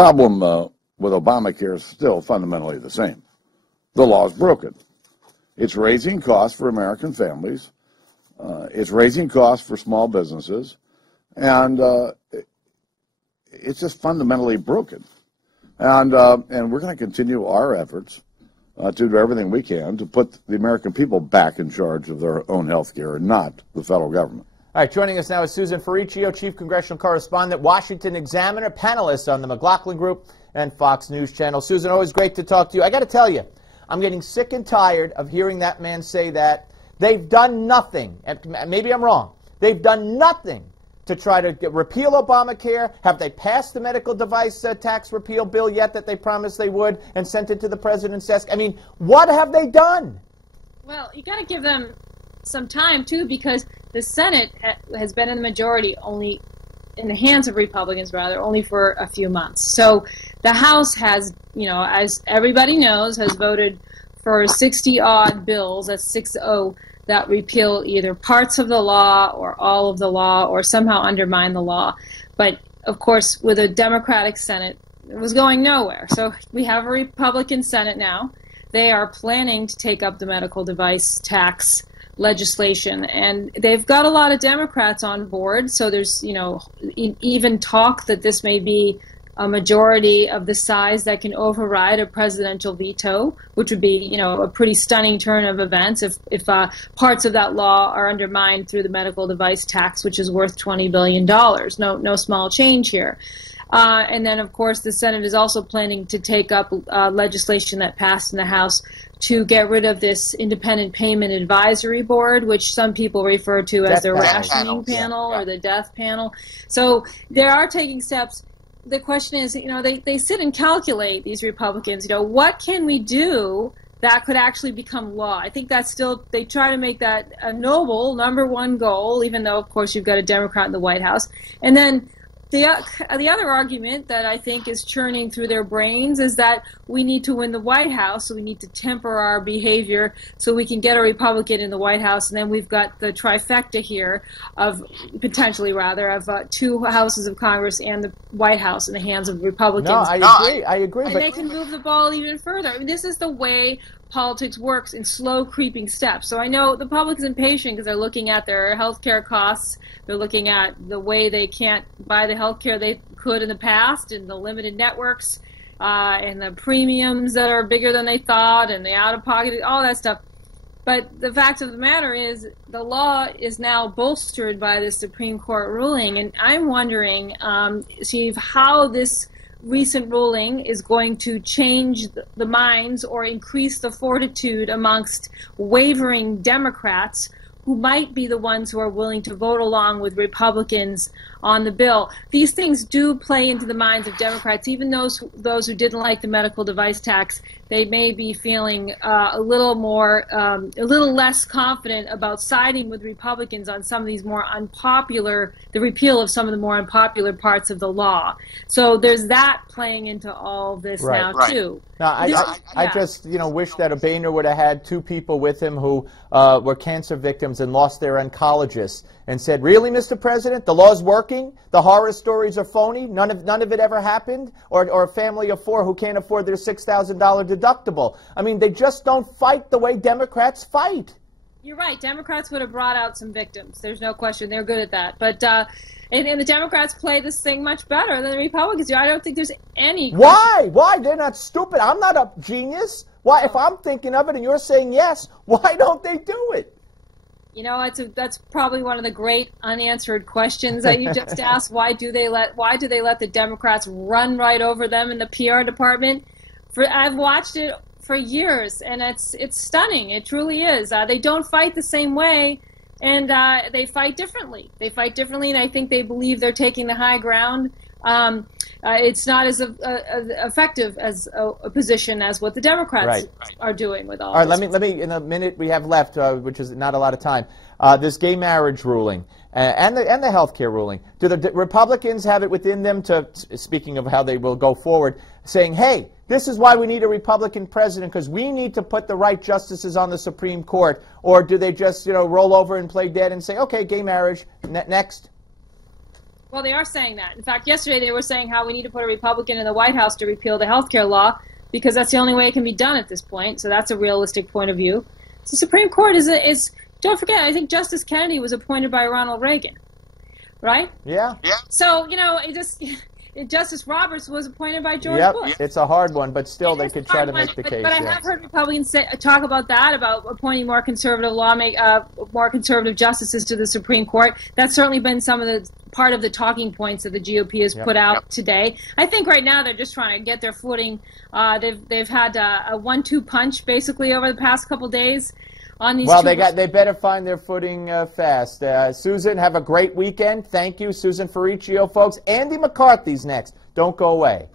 problem with Obamacare is still fundamentally the same. The law is broken. It's raising costs for American families. It's raising costs for small businesses. And it's just fundamentally broken. And we're going to continue our efforts to do everything we can to put the American people back in charge of their own health care and not the federal government. All right, joining us now is Susan Ferrechio, Chief Congressional Correspondent, Washington Examiner, panelist on the McLaughlin Group and Fox News Channel. Susan, always great to talk to you. I got to tell you, I'm getting sick and tired of hearing that man say that they've done nothing, and maybe I'm wrong, they've done nothing to try to repeal Obamacare. Have they passed the medical device tax repeal bill yet that they promised they would and sent it to the president's desk? I mean, what have they done? Well, you got to give them some time, too, because the Senate has been in the majority only, in the hands of Republicans, rather, only for a few months. So the House has, you know, as everybody knows, has voted for 60-odd bills, that's 6-0, that repeal either parts of the law or all of the law or somehow undermine the law. But, of course, with a Democratic Senate, it was going nowhere. So we have a Republican Senate now. They are planning to take up the medical device tax legislation, and they've got a lot of Democrats on board. So there's, you know, even talk that this may be a majority of the size that can override a presidential veto, which would be, you know, a pretty stunning turn of events if parts of that law are undermined through the medical device tax, which is worth $20 billion. No small change here. And then, of course, the Senate is also planning to take up legislation that passed in the House to get rid of this independent payment advisory board, which some people refer to as the rationing panel or the death panel. So they are taking steps. The question is, you know, they sit and calculate, these Republicans, you know, what can we do that could actually become law? I think that's still, they try to make that a noble #1 goal, even though, of course, you've got a Democrat in the White House. And then the other argument that I think is churning through their brains is that we need to win the White House, so we need to temper our behavior so we can get a Republican in the White House, and then we've got the trifecta here of, potentially rather, of 2 houses of Congress and the White House in the hands of Republicans. No, I agree. And they can move the ball even further. I mean, this is the way politics works in slow creeping steps. So I know the public is impatient because they're looking at their health care costs. They're looking at the way they can't buy the health care they could in the past, and the limited networks, and the premiums that are bigger than they thought, and the out-of-pocket, all that stuff. But the fact of the matter is the law is now bolstered by the Supreme Court ruling, and I'm wondering, Steve, how this recent ruling is going to change the minds or increase the fortitude amongst wavering Democrats who might be the ones who are willing to vote along with Republicans on the bill. These things do play into the minds of Democrats. Even those who didn't like the medical device tax, they may be feeling a little less confident about siding with Republicans on some of these more unpopular, the repeal of some of the more unpopular parts of the law. So there's that playing into all this now too. Now, I just, you know, wish that Boehner would have had 2 people with him who were cancer victims and lost their oncologists and said, really, Mr. President, the law's working? The horror stories are phony? None of it ever happened? Or a family of 4 who can't afford their $6,000 deductible? I mean, they just don't fight the way Democrats fight. You're right. Democrats would have brought out some victims. There's no question. They're good at that. But and the Democrats play this thing much better than the Republicans do. I don't think there's any question. Why? They're not stupid. I'm not a genius. Why? If I'm thinking of it and you're saying yes, why don't they do it? You know, that's probably one of the great unanswered questions that you just asked. Why do they let the Democrats run right over them in the PR department? I've watched it for years, and it's stunning. It truly is. They don't fight the same way, and they fight differently. And I think they believe they're taking the high ground. It's not as effective as a position as what the Democrats are doing with all. All right, let me in a minute we have left, which is not a lot of time. This gay marriage ruling and the health care ruling. Do the Republicans have it within them to, speaking of how they will go forward, saying, hey, this is why we need a Republican president, because we need to put the right justices on the Supreme Court? Or do they just, you know, roll over and play dead and say, okay, gay marriage, next? Well, they are saying that. In fact, yesterday they were saying how we need to put a Republican in the White House to repeal the health care law because that's the only way it can be done at this point. So that's a realistic point of view. So the Supreme Court is don't forget, I think Justice Kennedy was appointed by Ronald Reagan, right? Yeah. So, Justice Roberts was appointed by George Bush. It's a hard one, but still they could try to make the case. But I have heard Republicans talk about that, about appointing more conservative more conservative justices to the Supreme Court. That's certainly been some of the part of the talking points that the GOP has put out today. I think right now they're just trying to get their footing. They've had a 1-2 punch basically over the past couple days. Well, they better find their footing fast. Susan, have a great weekend. Thank you, Susan Ferrechio, folks. Andy McCarthy's next. Don't go away.